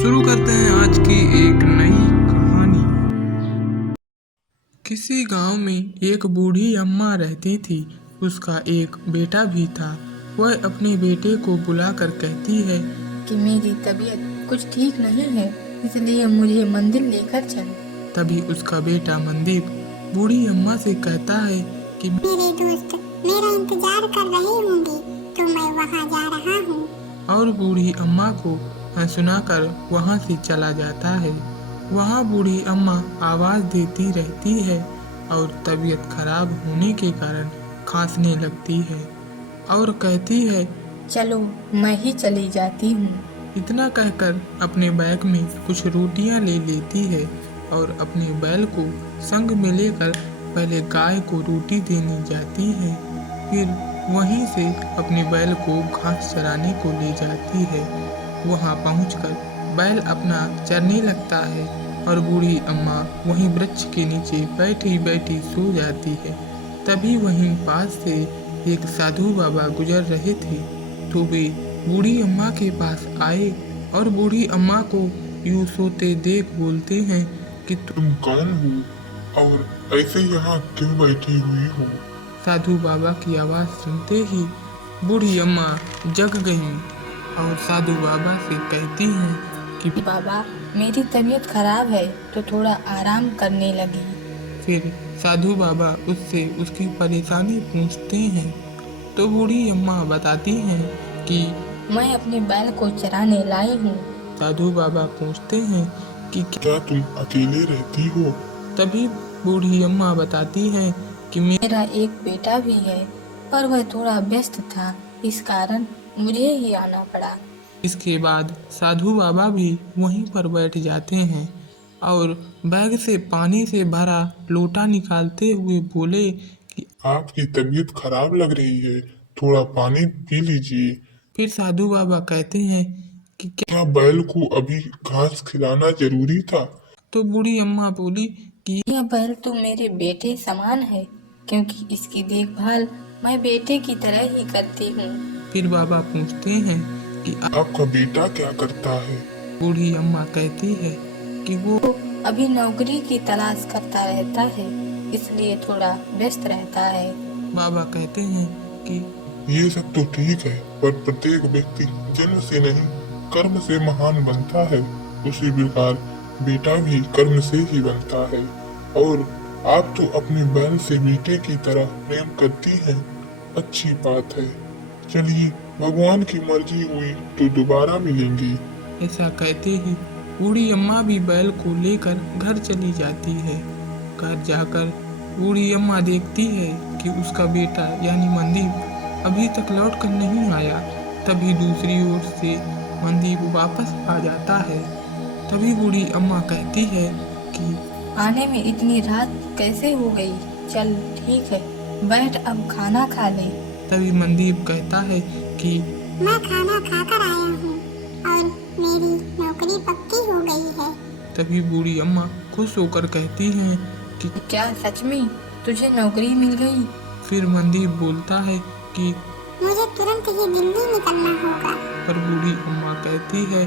शुरू करते हैं आज की एक नई कहानी। किसी गांव में एक बूढ़ी अम्मा रहती थी। उसका एक बेटा भी था। वह अपने बेटे को बुलाकर कहती है कि मेरी तबीयत कुछ ठीक नहीं है, इसलिए मुझे मंदिर लेकर चल। तभी उसका बेटा मनदीप बूढ़ी अम्मा से कहता है कि मेरे दोस्त मेरा इंतजार कर रहे होंगे, तो मैं वहाँ जा रहा हूँ। और बूढ़ी अम्मा को सुनाकर वहाँ से चला जाता है। वहाँ बूढ़ी अम्मा आवाज़ देती रहती है और तबीयत खराब होने के कारण खांसने लगती है और कहती है, चलो मैं ही चली जाती हूँ। इतना कहकर अपने बैग में कुछ रोटियां ले लेती है और अपने बैल को संग में लेकर पहले गाय को रोटी देने जाती है। फिर वहीं से अपने बैल को घास चराने को ले जाती है। वहां पहुंचकर बैल अपना चरने लगता है और बूढ़ी अम्मा वहीं वृक्ष के नीचे बैठी बैठी सो जाती है। तभी वहीं पास से एक साधु बाबा गुजर रहे थे, तो वे बूढ़ी अम्मा के पास आए और बूढ़ी अम्मा को यूं सोते देख बोलते हैं कि तुम कौन हो और ऐसे यहाँ क्यों बैठी हुई हो? साधु बाबा की आवाज़ सुनते ही बूढ़ी अम्मा जग गईं और साधु बाबा से कहती हैं कि बाबा, मेरी तबीयत खराब है तो थोड़ा आराम करने लगी। फिर साधु बाबा उससे उसकी परेशानी पूछते हैं तो बूढ़ी अम्मा बताती हैं कि मैं अपने बैल को चराने लाई हूँ। साधु बाबा पूछते हैं कि क्या तुम अकेले रहती हो? तभी बूढ़ी अम्मा बताती हैं कि मेरा एक बेटा भी है, पर वह थोड़ा व्यस्त था, इस कारण मुझे ही आना पड़ा। इसके बाद साधु बाबा भी वहीं पर बैठ जाते हैं और बैग से पानी से भरा लोटा निकालते हुए बोले कि आपकी तबीयत खराब लग रही है, थोड़ा पानी पी लीजिए। फिर साधु बाबा कहते हैं कि क्या। क्या बैल को अभी घास खिलाना जरूरी था? तो बूढ़ी अम्मा बोली कि यह बैल तो मेरे बेटे समान है, क्योंकि इसकी देखभाल मैं बेटे की तरह ही करती हूँ। फिर बाबा पूछते हैं कि आपका बेटा क्या करता है? बूढ़ी अम्मा कहती है कि वो अभी नौकरी की तलाश करता रहता है, इसलिए थोड़ा व्यस्त रहता है। बाबा कहते हैं कि ये सब तो ठीक है, पर प्रत्येक व्यक्ति जन्म से नहीं कर्म से महान बनता है। उसी प्रकार बेटा भी कर्म से ही बनता है। और आप तो अपने बैल से बेटे की तरह प्रेम करती हैं, अच्छी बात है। चलिए, भगवान की मर्जी हुई तो दोबारा मिलेंगे। ऐसा कहते ही बूढ़ी अम्मा भी बैल को लेकर घर चली जाती है। घर जाकर बूढ़ी अम्मा देखती है कि उसका बेटा यानी मनदीप अभी तक लौट कर नहीं आया। तभी दूसरी ओर से मनदीप वापस आ जाता है। तभी बूढ़ी अम्मा कहती है कि आने में इतनी रात कैसे हो गई? चल ठीक है, बैठ अब खाना खा ले। तभी मनदीप कहता है कि मैं खाना खाकर आया हूँ और मेरी नौकरी पक्की हो गई है। तभी बूढ़ी अम्मा खुश होकर कहती हैं कि क्या सच में तुझे नौकरी मिल गई? फिर मनदीप बोलता है कि मुझे तुरंत ही दिल्ली निकलना होगा। पर बूढ़ी अम्मा कहती है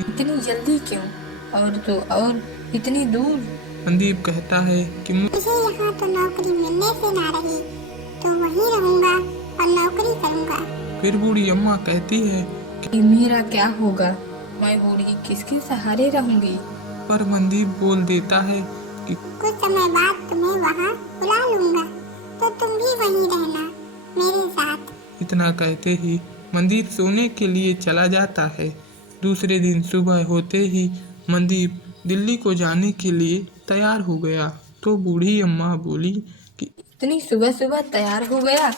इतनी जल्दी क्यों? और तो और इतनी दूर? मनदीप कहता है कि मुझे यहाँ तो नौकरी मिलने से ना रही तो वहीं रहूँगा और नौकरी करूँगा। फिर बूढ़ी अम्मा कहती है कि मेरा क्या होगा? मैं बूढ़ी किसके सहारे रहूंगी? पर मनदीप बोल देता है कि कुछ समय बाद तुम्हें वहाँ बुला लूँगा, तो तुम भी वहीं रहना मेरे साथ। इतना कहते ही मनदीप सोने के लिए चला जाता है। दूसरे दिन सुबह होते ही मनदीप दिल्ली को जाने के लिए तैयार हो गया। तो बूढ़ी अम्मा बोली कि इतनी सुबह सुबह तैयार हो गया?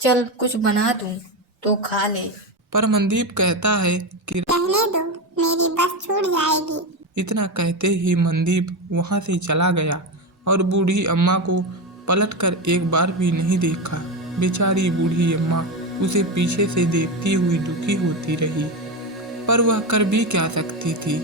चल कुछ बना दूं तो खा ले। पर मनदीप कहता है कि रहने दो, मेरी बस छूट जाएगी। इतना कहते ही मनदीप वहां से चला गया और बूढ़ी अम्मा को पलटकर एक बार भी नहीं देखा। बेचारी बूढ़ी अम्मा उसे पीछे से देखती हुई दुखी होती रही, पर वह कर भी क्या सकती थी।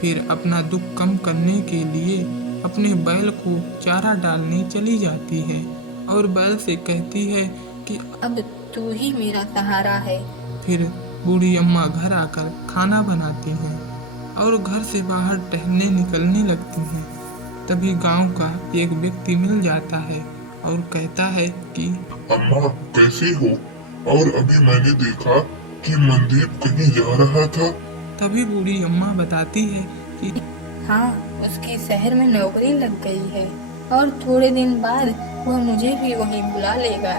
फिर अपना दुख कम करने के लिए अपने बैल को चारा डालने चली जाती है और बैल से कहती है कि अब तू ही मेरा सहारा है। फिर बूढ़ी अम्मा घर आकर खाना बनाती हैं और घर से बाहर टहलने निकलने लगती हैं। तभी गांव का एक व्यक्ति मिल जाता है और कहता है कि अम्मा कैसी हो? और अभी मैंने देखा कि मनदीप कहीं जा रहा था। तभी बूढ़ी अम्मा बताती है कि हाँ, उसकी शहर में नौकरी लग गई है और थोड़े दिन बाद वह मुझे भी वहीं बुला लेगा।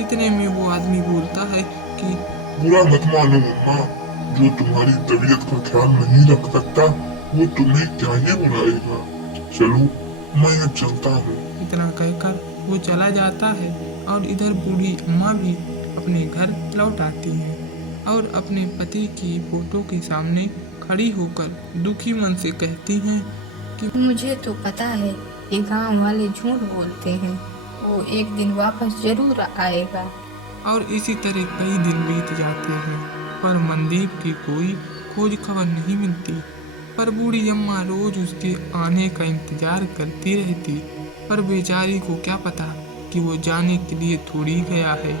इतने में वो आदमी बोलता है कि बुरा मत मानो अम्मा, जो तुम्हारी तबीयत का ख्याल नहीं रख सकता वो तुम्हें क्या ही बुलाएगा। चलो मैं अब चलता हूँ। इतना कहकर वो चला जाता है और इधर बूढ़ी अम्मा भी अपने घर लौट आती हैं और अपने पति की फोटो के सामने खड़ी होकर दुखी मन से कहती हैं कि मुझे तो पता है कि गांव वाले झूठ बोलते हैं, वो एक दिन वापस जरूर आएगा। और इसी तरह कई दिन बीत जाते हैं पर मनदीप की कोई खोज खबर नहीं मिलती। पर बूढ़ी अम्मा रोज उसके आने का इंतजार करती रहती, पर बेचारी को क्या पता कि वो जाने के लिए थोड़ी गया है।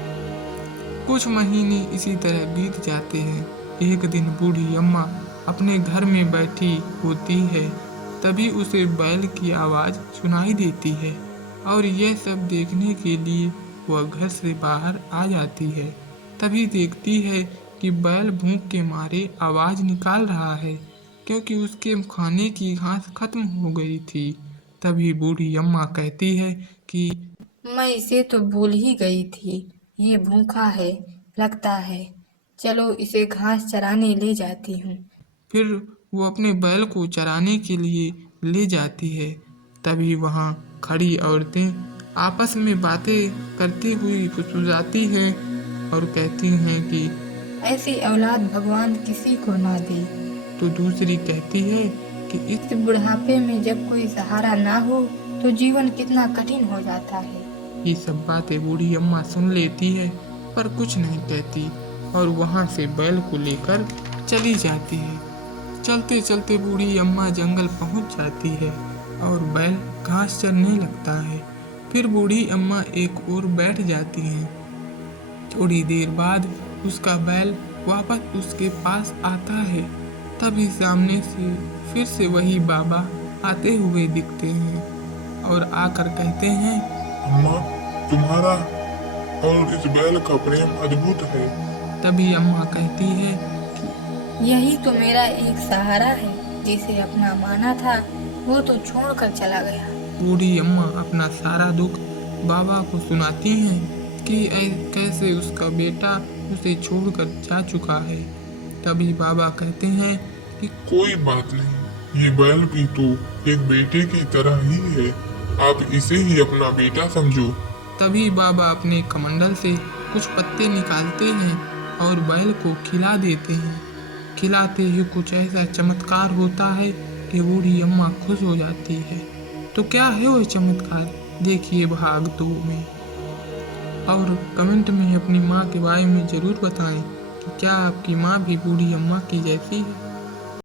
कुछ महीने इसी तरह बीत जाते हैं। एक दिन बूढ़ी अम्मा अपने घर में बैठी होती है, तभी उसे बैल की आवाज़ सुनाई देती है और यह सब देखने के लिए वह घर से बाहर आ जाती है। तभी देखती है कि बैल भूख के मारे आवाज़ निकाल रहा है क्योंकि उसके खाने की घास खत्म हो गई थी। तभी बूढ़ी अम्मा कहती है कि मैं इसे तो भूल ही गई थी, ये भूखा है लगता है। चलो इसे घास चराने ले जाती हूँ। फिर वो अपने बैल को चराने के लिए ले जाती है। तभी वहाँ खड़ी औरतें आपस में बातें करती हुई फुसफुसाती हैं और कहती हैं कि ऐसी औलाद भगवान किसी को ना दे। तो दूसरी कहती है कि इस बुढ़ापे में जब कोई सहारा ना हो तो जीवन कितना कठिन हो जाता है। ये सब बातें बूढ़ी अम्मा सुन लेती है पर कुछ नहीं कहती और वहाँ से बैल को लेकर चली जाती है। चलते चलते बूढ़ी अम्मा जंगल पहुँच जाती है और बैल घास चरने लगता है। फिर बूढ़ी अम्मा एक ओर बैठ जाती हैं। थोड़ी देर बाद उसका बैल वापस उसके पास आता है। तभी सामने से फिर से वही बाबा आते हुए दिखते हैं और आकर कहते हैं, अम्मा तुम्हारा और इस बैल का प्रेम अद्भुत है। तभी अम्मा कहती है, यही तो मेरा एक सहारा है, जिसे अपना माना था वो तो छोड़कर चला गया। बूढ़ी अम्मा अपना सारा दुख बाबा को सुनाती हैं कि कैसे उसका बेटा उसे छोड़कर जा चुका है। तभी बाबा कहते हैं कि कोई बात नहीं, ये बैल भी तो एक बेटे की तरह ही है, आप इसे ही अपना बेटा समझो। तभी बाबा अपने कमंडल से कुछ पत्ते निकालते हैं और बैल को खिला देते हैं। खिलाते ही कुछ ऐसा चमत्कार होता है कि बूढ़ी अम्मा खुश हो जाती है। तो क्या है वो चमत्कार, देखिए भाग 2 में। और कमेंट में अपनी माँ के बारे में ज़रूर बताएं कि क्या आपकी माँ भी बूढ़ी अम्मा की जैसी है।